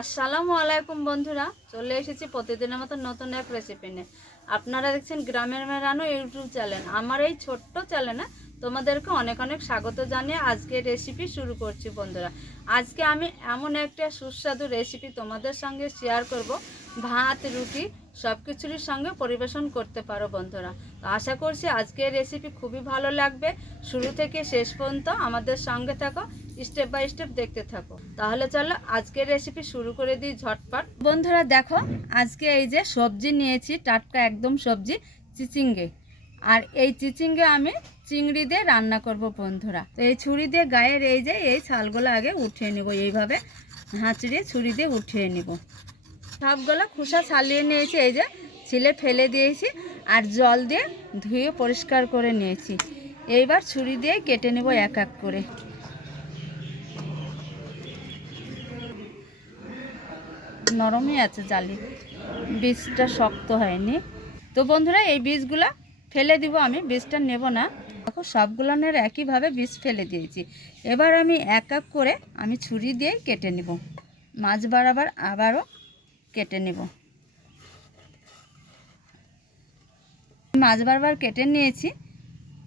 আসসালামু আলাইকুম বন্ধুরা, চলে এসেছি প্রতিদিনের মতো নতুন এক রেসিপি নিয়ে। আপনারা দেখছেন গ্রামের মেরানো ইউটিউব চ্যানেল আমার এই ছোট্ট চ্যানেলে তোমাদেরকে অনেক অনেক স্বাগত জানিয়ে আজকে রেসিপি শুরু করছি বন্ধুরা। আজকে আমি এমন একটা সুস্বাদু রেসিপি তোমাদের সঙ্গে শেয়ার করব। ভাত, রুটি সব কিছুর সঙ্গে পরিবেশন করতে পারো বন্ধুরা। তো আশা করছি আজকের রেসিপি খুবই ভালো লাগবে। শুরু থেকে শেষ পর্যন্ত আমাদের সঙ্গে থাকো। স্টেপ বাই স্টেপ দেখতে থাকো। তাহলে চলো আজকের রেসিপি শুরু করে দিই ঝটপট। বন্ধুরা দেখো, আজকে এই যে সবজি নিয়েছি, টাটকা একদম সবজি, চিচিঙ্গে। আর এই চিচিঙ্গে আমি চিংড়ি দিয়ে রান্না করব বন্ধুরা। তো এই ছুরি দিয়ে গায়ের এই যে এই ছালগুলো আগে উঠিয়ে নেব, এইভাবে হাঁচড়িয়ে ছুরি দিয়ে উঠিয়ে নেব। সবগুলো খোসা ছালিয়ে নিয়েছি, এই যে ছিলে ফেলে দিয়েছি, আর জল দিয়ে ধুয়ে পরিষ্কার করে নিয়েছি। এইবার ছুরি দিয়ে কেটে নেব এক এক করে। নরমই আছে জালি। বীজটা শক্ত হয়নি। তো বন্ধুরা, এই বীজগুলা ফেলে দিব আমি, বীজটা নেব না। দেখো, সবগুলানের একইভাবে বীজ ফেলে দিয়েছি। এবার আমি এক এক করে আমি ছুরি দিয়ে কেটে নেব। মাছ বাড়াবার আবারও কেটে নেব। মাছ বারবার কেটে নিয়েছি।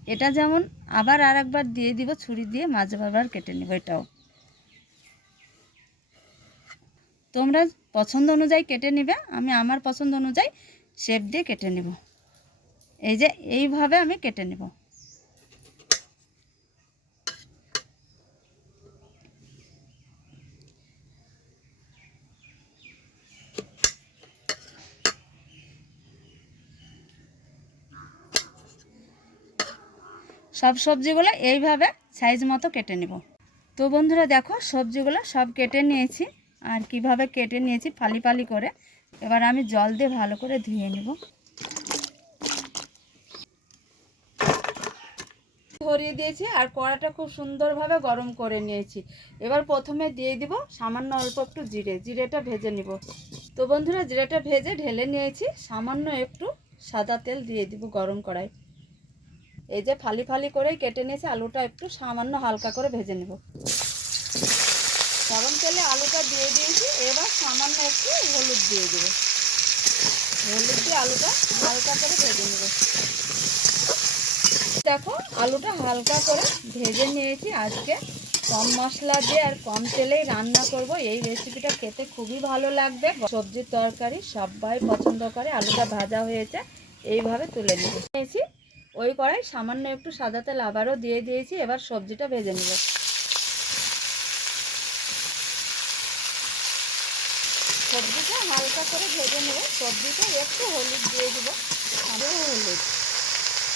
এটা যেমন আবার আর একবার দিয়ে দিব, ছুরি দিয়ে মাছ বারবার কেটে নেব এটাও। তোমরা পছন্দ অনুযায়ী কেটে নেবে, আমি আমার পছন্দ অনুযায়ী শেপ দিয়ে কেটে নেব। এই যে এইভাবে আমি কেটে নেব। সব সবজিগুলো এইভাবে সাইজ মতো কেটে নেব। তো বন্ধুরা দেখো, সবজিগুলো সব কেটে নিয়েছি। আর কীভাবে কেটে নিয়েছি ফালি ফালি করে, এবার আমি জল দিয়ে ভালো করে ধুয়ে নেব। ধরিয়ে দিয়েছি আর কড়াটা খুব সুন্দরভাবে গরম করে নিয়েছি। এবার প্রথমে দিয়ে দিব সামান্য অল্প একটু জিরে, জিরেটা ভেজে নিব। তো বন্ধুরা, জিরেটা ভেজে ঢেলে নিয়েছি, সামান্য একটু সাদা তেল দিয়ে দিব গরম কড়াই। এই যে ফালি ফালি করে কেটে নিয়েছি, আলুটা একটু সামান্য হালকা করে ভেজে নেব। গরম তেলে আলুটা দিয়ে দিয়েছি। এবার সামান্য একটু হলুদ দিয়ে দেব। হলুদ দিয়ে আলুটা হালকা করে ভেজে নেব। দেখো, আলুটা হালকা করে ভেজে নিয়েছি। আজকে কম মশলা দিয়ে আর কম তেলেই রান্না করব। এই রেসিপিটা খেতে খুবই ভালো লাগবে। সবজির তরকারি সবাই পছন্দ করে। আলুটা ভাজা হয়েছে, এইভাবে তুলে নিয়েছি, ওই কড়াই সামান্য একটু সাদা তেল আবারও দিয়ে দিয়েছি। এবার সবজিটা ভেজে নেব। সবজিটা হালকা করে ভেজে নেব। সবজিটা একটু হলুদ দিয়ে দেবো। আরও হলুদ।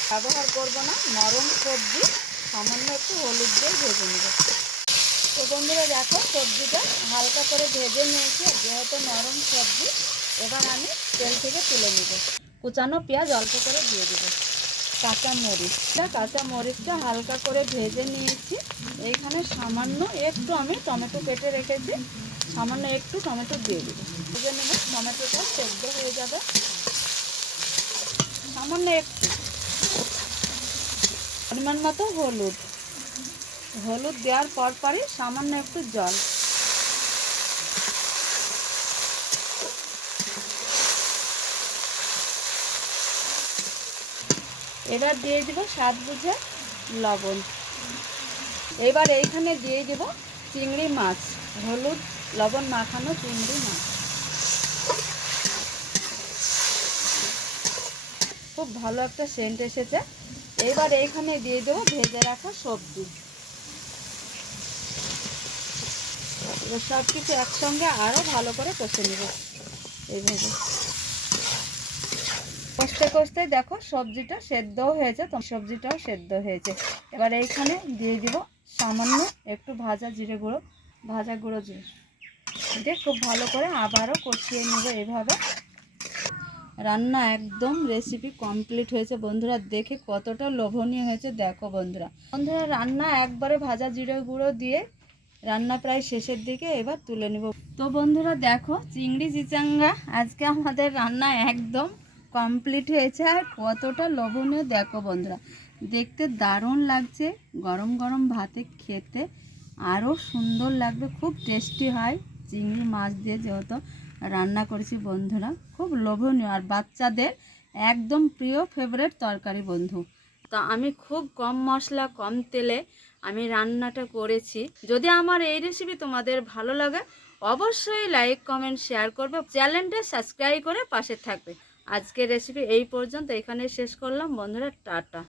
ব্যবহার করব না, নরম সবজি। সামান্য একটু হলুদ দিয়ে ভেজে নেব। তো বন্ধুরা, দেখো, সবজিটা হালকা করে ভেজে নিয়েছি। যেহেতু নরম সবজি, এবার আমি তেল থেকে তুলে নেব। কুচানো পেঁয়াজ অল্প করে দিয়ে দেবো। কাঁচা মরিচটা কাঁচা মরিচটা হালকা করে ভেজে নিয়েছি। এইখানে সামান্য একটু আমি টমেটো কেটে রেখেছি। সামান্য একটু টমেটো দিয়ে দেবো। ভেজে নেব টমেটোটা সেদ্ধ হয়ে যাবে। সামান্য একটু। পরিমাণ মতো হলুদ। হলুদ দেওয়ার পর পরই সামান্য একটু জল। এবার দিয়ে দিব স্বাদ বুঝে লবণ। এবার এইখানে দিয়ে দিব চিংড়ি মাছ, হলুদ, লবণ মাখানো চিংড়ি মাছ। খুব ভালো একটা সেন্ট এসেছে। এবার এইখানে দিয়ে দেবো ভেজে রাখা সবজি। এবার সব কিছু একসঙ্গে আরও ভালো করে কষে নেব। এইভাবে কষতে কষতে দেখো সবজিটা সেদ্ধও হয়েছে তো সবজিটাও সেদ্ধ হয়েছে। এবার এইখানে দিয়ে দিব সামান্য একটু ভাজা জিরে গুঁড়ো, ভাজা গুঁড়ো জিরে। দিয়ে খুব ভালো করে আবারও কষিয়ে নেব এভাবে রান্না একদম রেসিপি কমপ্লিট হয়েছে বন্ধুরা, দেখে কতটা লোভনীয় হয়েছে, দেখো বন্ধুরা। বন্ধুরা, রান্না একবারে ভাজা জিরে গুঁড়ো দিয়ে রান্না প্রায় শেষের দিকে এবার তুলে নেব। তো বন্ধুরা, দেখো চিংড়ি, চিচাঙ্গা, আজকে আমাদের রান্না একদম কমপ্লিট হয়েছে আর কতটা লোভনীয় দেখো বন্ধুরা। দেখতে দারুণ লাগছে, গরম গরম ভাতে খেতে। আরও সুন্দর লাগবে, খুব টেস্টি হয়। চিংড়ি মাছ দিয়ে যেহেতু রান্না করেছি বন্ধুরা, খুব লোভনীয়। আর বাচ্চাদের একদম প্রিয় ফেভারেট তরকারি বন্ধু। তো আমি খুব কম মশলা, কম তেলে আমি রান্নাটা করেছি। যদি আমার এই রেসিপি তোমাদের ভালো লাগে, অবশ্যই লাইক কমেন্ট শেয়ার করবে। চ্যানেলটা সাবস্ক্রাইব করে পাশে থাকবে। আজকের রেসিপি এই পর্যন্ত এখানে শেষ করলাম। বন্ধুরা টাটা।